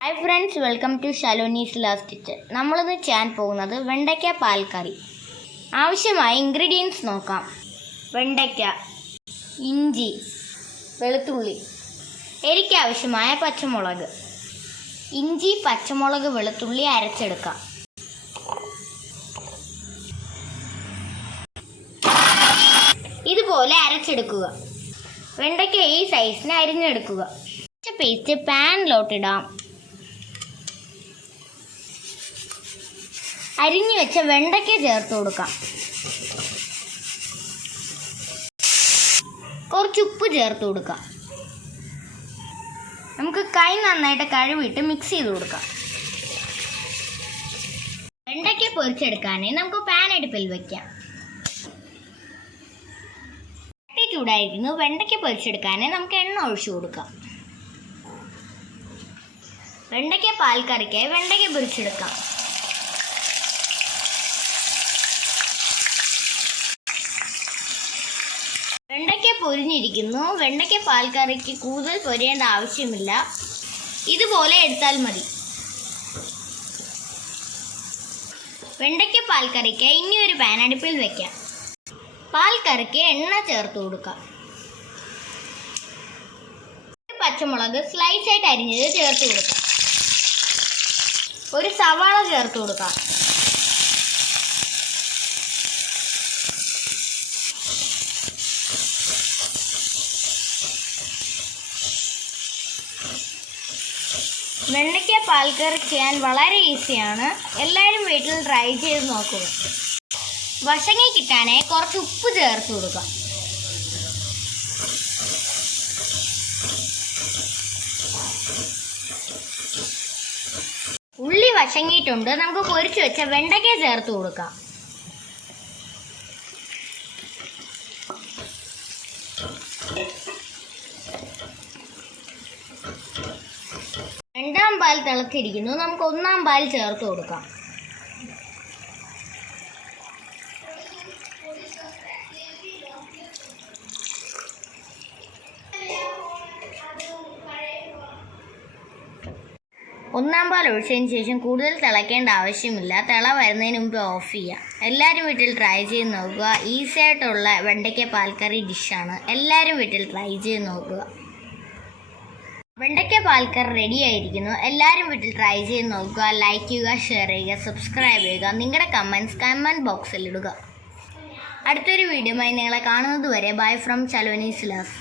Hi friends, welcome to Shaloni's Last Kitchen. നമ്മളിന്ന് ചെയ്യാൻ പോകുന്നത് വെണ്ടയ്ക്ക പാൽ കറി. ആവശ്യമായ ഇൻഗ്രീഡിയൻസ് നോക്കാം. വെണ്ടയ്ക്ക, ഇഞ്ചി, വെളുത്തുള്ളി, എരിക്ക് ആവശ്യമായ പച്ചമുളക്. ഇഞ്ചി, പച്ചമുളക്, വെളുത്തുള്ളി അരച്ചെടുക്കാം. ഇതുപോലെ അരച്ചെടുക്കുക. വെണ്ടയ്ക്ക ഈ സൈസിന് അരിഞ്ഞെടുക്കുക. പേസ്റ്റ് പാനിലോട്ടിടാം. അരിഞ്ഞു വെച്ച വെണ്ടയ്ക്ക ചേർത്ത് കൊടുക്കാം. കുറച്ച് ഉപ്പ് ചേർത്ത് കൊടുക്കാം. നമുക്ക് കൈ നന്നായിട്ട് കഴുകിയിട്ട് മിക്സ് ചെയ്ത് കൊടുക്കാം. വെണ്ടയ്ക്ക പൊരിച്ചെടുക്കാനേ നമുക്ക് പാൻ അടുപ്പിൽ വെക്കാം. ചട്ടി ചൂടായിരിക്കുന്നു. വെണ്ടയ്ക്ക പൊരിച്ചെടുക്കാനേ നമുക്ക് എണ്ണ ഒഴിച്ചു കൊടുക്കാം. വെണ്ടയ്ക്ക പാൽ കറിക്കായി വെണ്ടയ്ക്ക പൊരിച്ചെടുക്കാം. വെണ്ടയ്ക്ക പൊരിഞ്ഞിരിക്കുന്നു. വെണ്ടയ്ക്ക പാൽ കറിക്ക് കൂടുതൽ പൊരിയേണ്ട ആവശ്യമില്ല. ഇതുപോലെ എടുത്താൽ മതി. വെണ്ടയ്ക്ക പാൽ കറിക്ക് ഇനി ഒരു പാൻ അടുപ്പിൽ വെക്കാം. പാൽ കറിക്ക് എണ്ണ ചേർത്ത് കൊടുക്കാം. പച്ചമുളക് സ്ലൈസ് ആയിട്ട് അരിഞ്ഞത് ചേർത്ത് കൊടുക്കാം. ഒരു സവാള ചേർത്ത് കൊടുക്കാം. വെണ്ടയ്ക്ക പാൽ കറി ചെയ്യാൻ വളരെ ഈസിയാണ്. എല്ലാവരും വീട്ടിൽ ട്രൈ ചെയ്ത് നോക്കുക. വശങ്ങി കിട്ടാനായി കുറച്ച് ഉപ്പ് ചേർത്ത് കൊടുക്കാം. ഉള്ളി വശങ്ങിയിട്ടുണ്ട്. നമുക്ക് പൊരിച്ചു വെച്ച വെണ്ടയ്ക്ക ചേർത്ത് കൊടുക്കാം. രണ്ടാം പാൽ തിളച്ചിരിക്കുന്നു. നമുക്ക് ഒന്നാം പാൽ ചേർത്ത് കൊടുക്കാം. ഒന്നാം പാൽ ഒഴിച്ചതിന് ശേഷം കൂടുതൽ തിളയ്ക്കേണ്ട ആവശ്യമില്ല. തിള വരുന്നതിന് മുമ്പ് ഓഫ് ചെയ്യാം. എല്ലാവരും വീട്ടിൽ ട്രൈ ചെയ്ത് നോക്കുക. ഈസി ആയിട്ടുള്ള വെണ്ടയ്ക്ക പാൽക്കറി ഡിഷാണ്. എല്ലാവരും വീട്ടിൽ ട്രൈ ചെയ്ത് നോക്കുക. വെണ്ടയ്ക്ക പാൽക്കറി റെഡി ആയിരിക്കുന്നു. എല്ലാവരും വീട്ടിൽ ട്രൈ ചെയ്ത് നോക്കുക. ലൈക്ക് ചെയ്യുക, ഷെയർ ചെയ്യുക, സബ്സ്ക്രൈബ് ചെയ്യുക. നിങ്ങളുടെ കമൻറ്റ് ബോക്സിൽ ഇടുക. അടുത്തൊരു വീഡിയോയുമായി നിങ്ങളെ കാണുന്നത് വരെ ബൈ ഫ്രം ചലോനീസ് ലവ്.